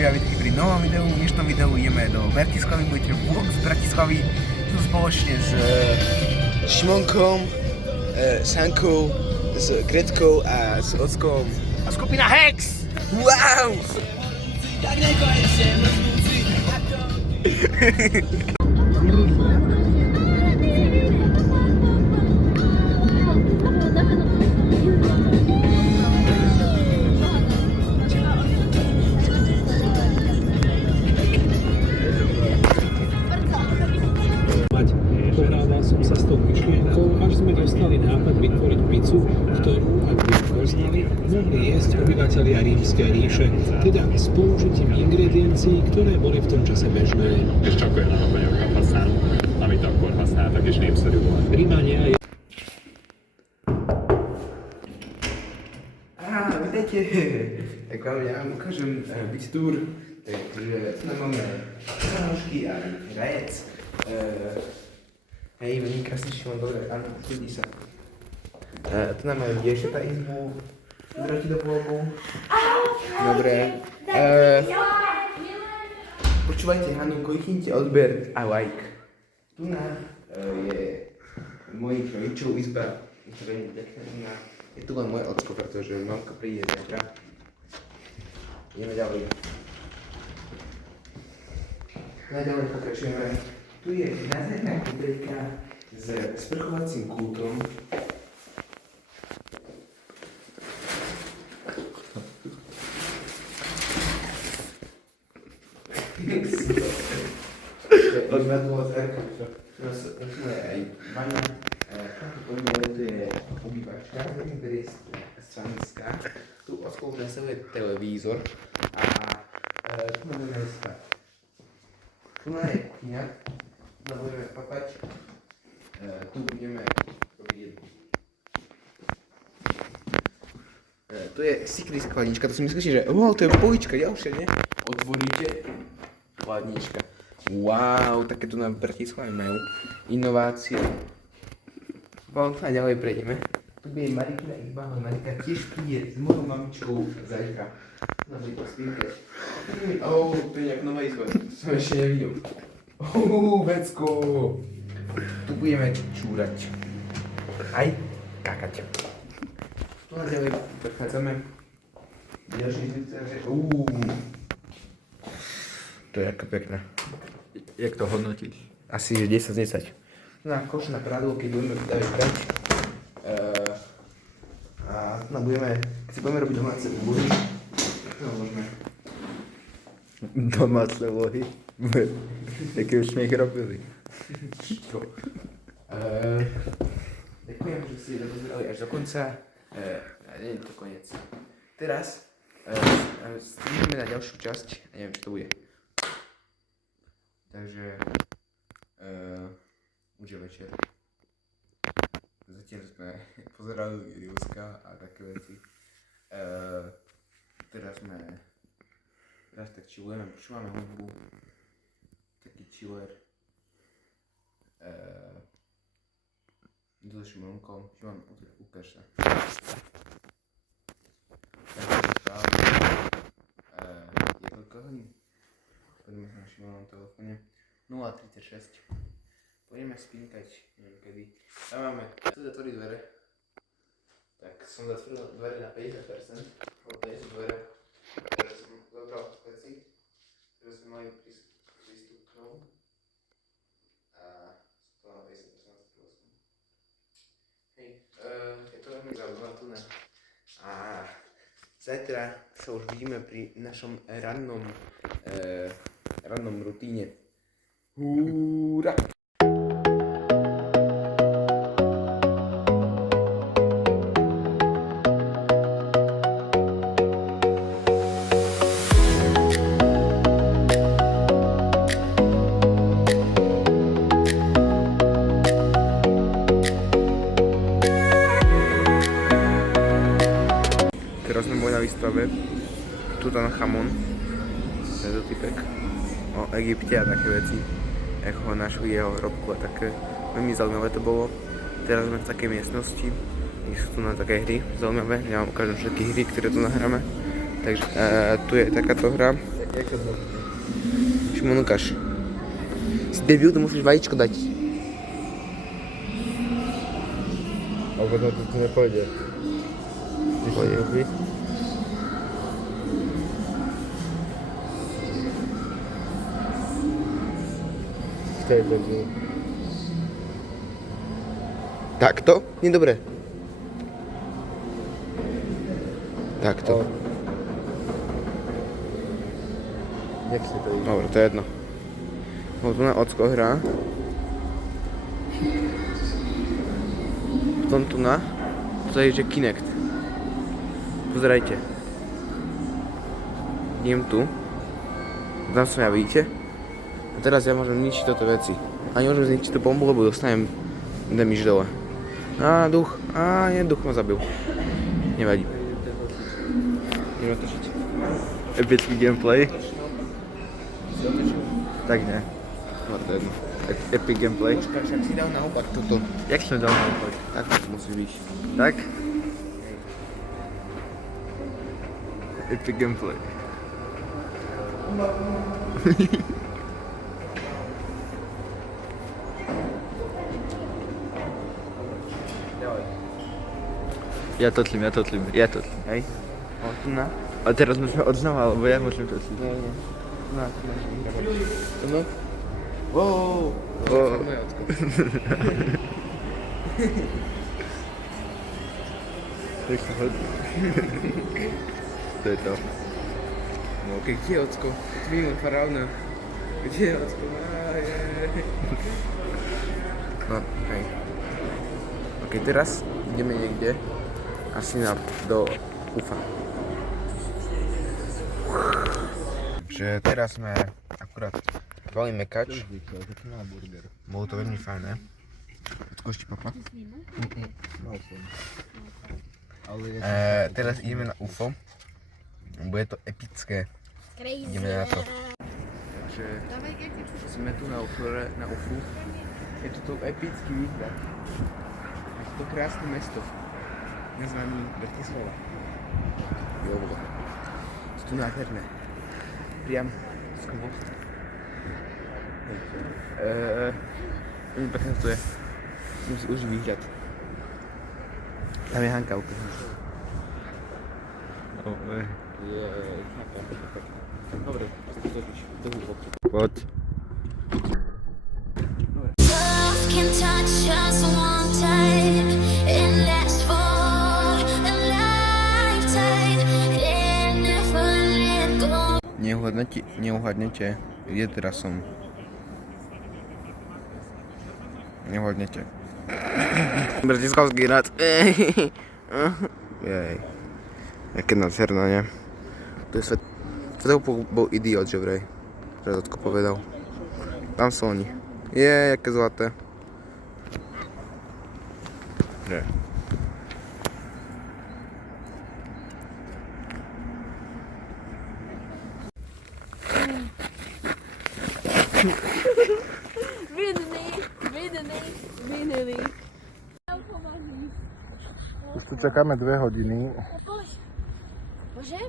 priatelia, vítajte pri novom videu. V dnešnom videu ideme do Bratislavy, budete vlog z Bratislavy. Tu spoločne s Šimonkom, Sankou, s Gretkou a s Ockom. A skupina Hex! Wow! Pohrával som sa s tou myšlienkou, až sme dostali nápad vytvoriť pizzu, ktorú, ak by ju poznali, mohli jesť obyvatelia Rímskej ríše, teda s použitím ingrediencií, ktoré boli v tom čase bežné. És csak olyan alapanyagokat használunk, amit akkor használtak és népszerű volt. Rímania Vítajte. Tak ja vám ukážem byť túr. Takže tu máme stanožky a rajec. Hej, veľmi krásne Šimon, dobre, áno, vidí sa. Tu nám majú dievčatá izbu, vrati do vlogu. Dobre. Počúvajte Hanu, kliknite odber a like. Tu nám je mojich rodičov izba, je to veľmi pekná. Je tu len moje ocko, pretože mamka príde zajtra. Ideme ďalej. Ďalej pokračujeme. Tu je nádherná kúpeľka s sprchovacím kútom. Odvedlo zrkadlo. Tu je aj vaňa. Tu je obývačka, ktorý je stranická. Tu odskôr nasleduje televízor a tu máme spať. Tu je kuchyňa. Budeme papať. Tu budeme robiť jednu. Tu je secret skladnička, to si myslíte, že wow, to je polička, ďalšie, nie? Otvoríte skladnička. Wow, také tu na Bratislave majú inovácie. Vám tu ďalej prejdeme. Tu bude Marikina izba, ale Marika tiež príde s mojou mamičkou zajtra. Na to spínkať. To je nejak nová izba, som ešte nevidel. Vecko! Tu budeme čúrať. Aj kakať. Tu na ďalej prechádzame. Ďalšie izbice. To je aká pekná. Jak to hodnotíš? Asi 10 z 10. Na koš na prádlo, keď budeme dávať brať. A keď si budeme robiť domáce úlohy, to môžeme. Domáce úlohy? Jaký už sme ich robili. Čo? Ďakujem, že ste dozerali až do konca. Nie je to koniec. Teraz strídeme na ďalšiu časť. Neviem, čo to bude. Takže už je večer. Zatiaľ sme pozerali Rivska a také veci. Teraz tak chillujeme, počúvame hudbu. Taký chiller. So Šimonkom. Šimon, ukáž sa. Je koľko hodín? Poďme sa na Šimonom telefóne. 0:36. Poďme spínkať, neviem kedy. Tam máme, tu zatvorí dvere. Tak som zatvoril dvere na 50%. Hodne sú dvere, ktoré som zabral z peci, ktoré sme mali prístup k tomu. A to na 50% som. Hej, je to veľmi zaujímavé tu na. A zajtra sa už vidíme pri našom rannom rutíne. Húra! Teraz sme boli na výstave Tutanchamon, to je to typek o Egypte a také veci, ako ho našli jeho hrobku a také, veľmi zaujímavé to bolo. Teraz sme v takej miestnosti, sú tu na také hry zaujímavé, ja vám ukážem všetky hry, ktoré tu nahráme. Takže tu je takáto hra, Jak to bolo? Šimon, ukáž. Si debil, tu musíš vajíčko dať. Alebo to tu nepôjde. Pôjde. To je debil. Takto? Nie dobre. Takto. Jak si to ide? Dobre, to je jedno. No tu na ocko hrá. Potom tu na. To je, že Kinect. Pozerajte. Idem tu. Tam som ja, vidíte? A teraz ja môžem ničiť toto veci. A nemôžem zničiť tú bombu, lebo dostanem damage dole. Á, duch. Á, nie, duch ma zabil. Nevadí. Idem otočiť. Epický gameplay? Tak ne. No, to je jedno. Epic gameplay. Počkaj, však si dal naopak toto. Jak som dal naopak? Tak to musí byť. Tak? Epic gameplay. Ja totlím. Hej. O, tu na. A teraz musíme od znova, lebo ja musím totliť. Nie, nie. Na, tu máš vyhrávať. No. Wow. To Wow. je moje ocko. Tak sa hodí. To je to. No, okej, gdzie je ocko? Mimo faraona. Gdzie je ocko? No, hej. Okej, teraz ideme niekde. Asi do UFA. Že teraz sme akurát dali mekač. Bolo to veľmi fajné. Ocko ešte papa. Teraz ideme na UFO. Bude to epické. Ideme na to. Takže sme tu na UFU. Je tu epický výhľad. Je to krásne mesto. Nazvaný Bratislava. Jo. Je tu nádherné. Priam skoro. Veľmi pekné to je. Musím si užiť výhľad. Tam je Hanka úplne. Dobre, to hluboko. Poď. Love can touch us one time and last for a lifetime and never let go. Neuhadnete, kde teraz som. Neuhadnete. Bratislavský hrad. Jej. Jaké nádherné, nie? To je svet... Svetopolk bol idiot, že vraj. Teraz Ocko povedal. Tam sú oni. Jaké zlaté. Že. Vinný. Už tu čakáme 2 hodiny. Môžem?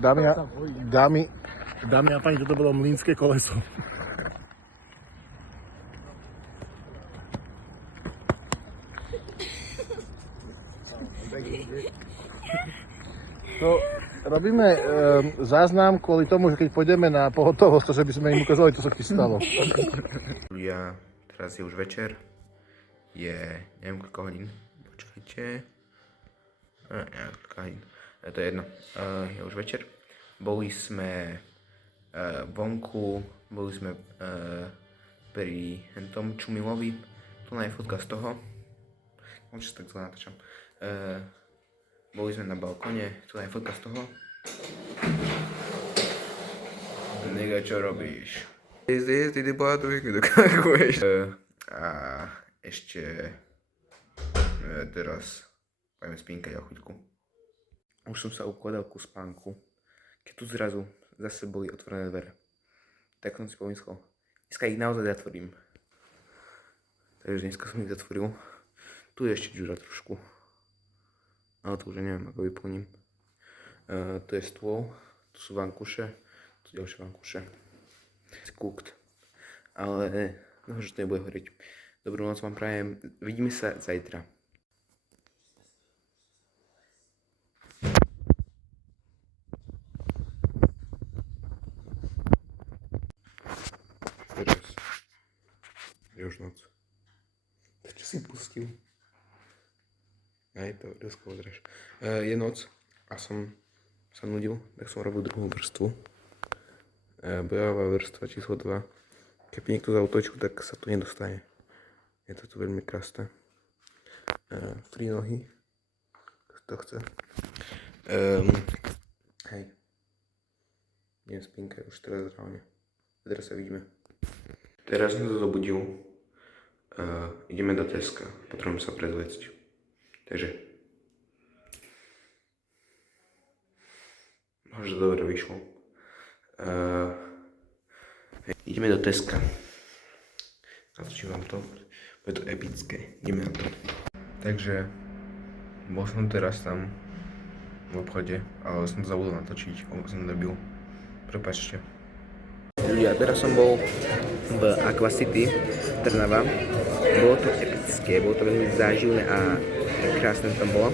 Dámy a páni, toto bolo mlynské koleso. To robíme záznam kvôli tomu, že keď pôjdeme na pohotovosť, že by sme im ukázali, čo sa chystalo. Ľudia, teraz je už večer. Je, neviem koľko hodín. Počkajte. Neviem koľko hodín. To je jedno. Je už večer. Boli sme vonku, boli sme pri tom Čumilovi. Tu je fotka z toho. Čo sa tak zle natáčam. Boli sme na balkone, tu je fotka z toho. Nega, čo robíš? Ty debátuj, keď dokakuješ. A ešte teraz pojďme spínkať o chuťku. Už som sa ukladal ku spánku, keď tu zrazu zase boli otvorené dvere. Tak som si pomyslel, dneska ich naozaj zatvorím. Takže dneska som ich zatvoril. Tu je ešte džura trošku. Ale to už neviem, ako vyplním. Tu je stôl, tu sú vankuše, tu ďalšie vankuše. Cooked. Ale no, že to nebude horiť. Dobrú noc vám prajem, vidíme sa zajtra. Teraz je už noc. To čo si pustil? Aj to dosť odráž. Je noc a som sa nudil, tak som robil druhú vrstvu. Bojová vrstva číslo 2. Keby niekto zautočil, tak sa tu nedostane. Je to tu veľmi krásne. 3 nohy. Kto chce. Hej. Nie spinka, už teraz reálne. Teraz sa vidíme. Teraz som sa zobudil. Ideme do Teska. Potrebujem sa prezliecť. Takže možno dobre vyšlo. Ideme do Teska. Natočím vám to. Bude to epické. Ideme na to. Takže bol som teraz tam v obchode, ale som to zabudol natočiť. Som debil. Prepáčte. Ľudia, teraz som bol v Aqua City Trnava. Bolo to epické, bolo to veľmi záživné a krásne tam bolo.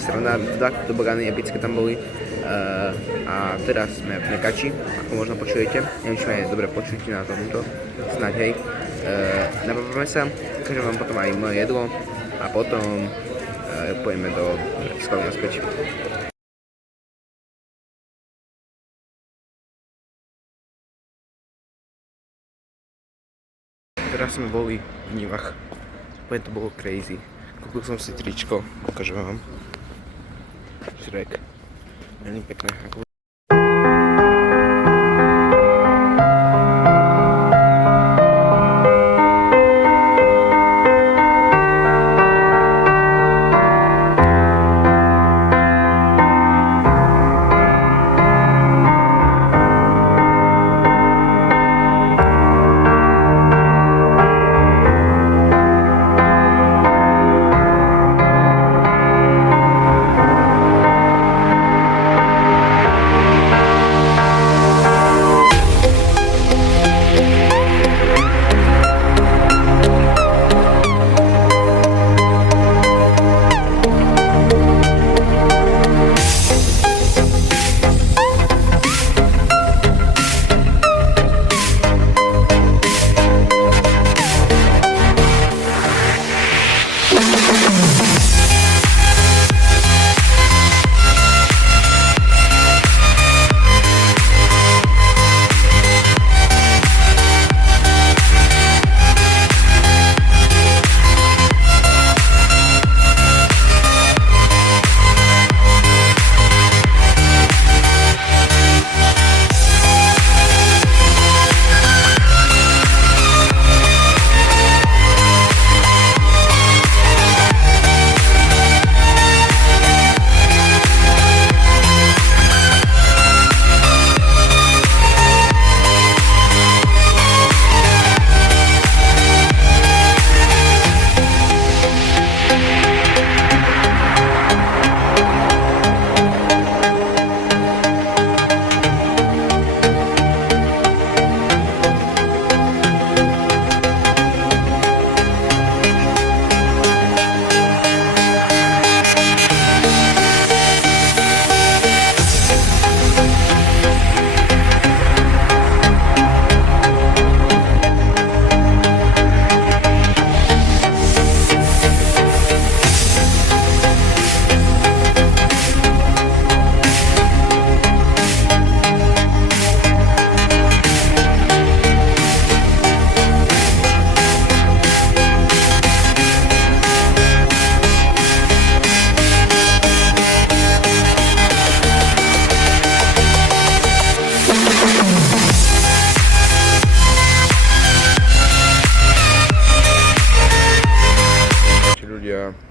Sranda, dva tobogány epické tam boli. A teraz sme v Mekači, ako možno počujete. Neviem, či ma je dobre počujete na tomto. Snáď hej. Nabavíme sa, ukážem vám potom aj moje jedlo a potom pôjdeme do Bratislavy naspäť. Teraz sme boli v Nivách. Úplne to bolo crazy. Kúpil som si tričko, ukážem vám. Shrek. Veľmi pekné.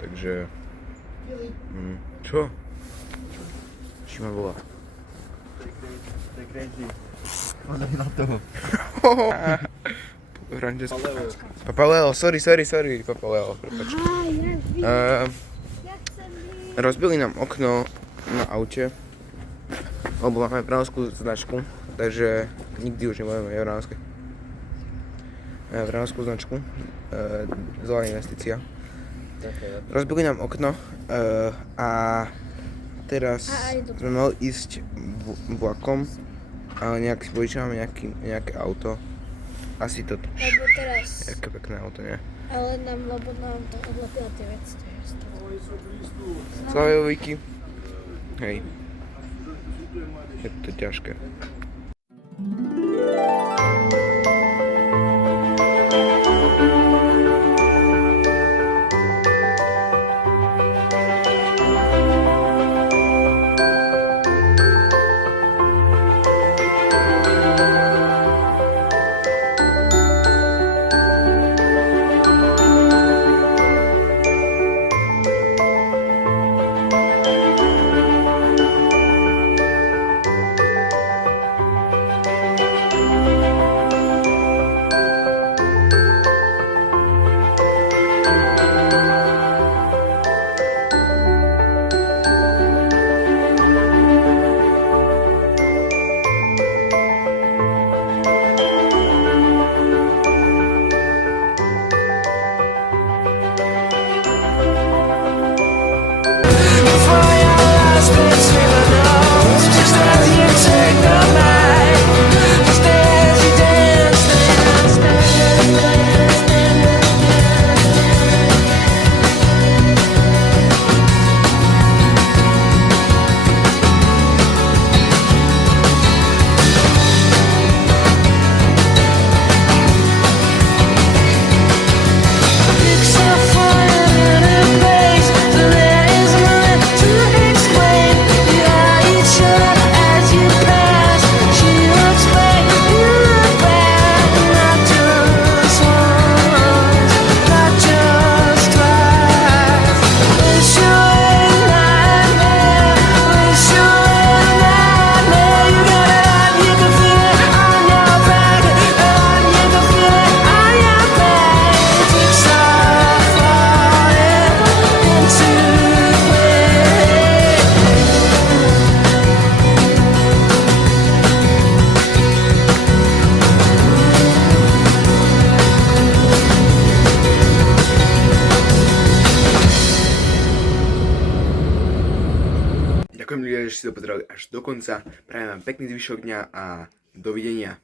Takže... Čo? Či ma volá? To je crazy. Podaj na toho. Papaleo, sorry, Papaleo, prepáč. Jak jsem Rozbili nám okno na aute, lebo máme vránskú značku, takže nikdy už nebudeme vránskú značku, zlá investícia. Rozbili nám okno a teraz sme mali ísť vlakom, ale nejak si požičame nejaké auto. Asi toto. Lebo teraz, Jaké pekné auto, nie? lebo nám to odlepila tie veci. Slajovíky. Hej. Je to ťažké. Ďakujem ľudia, že ste to pozerali až do konca. Prajem vám pekný zvyšok dňa a dovidenia.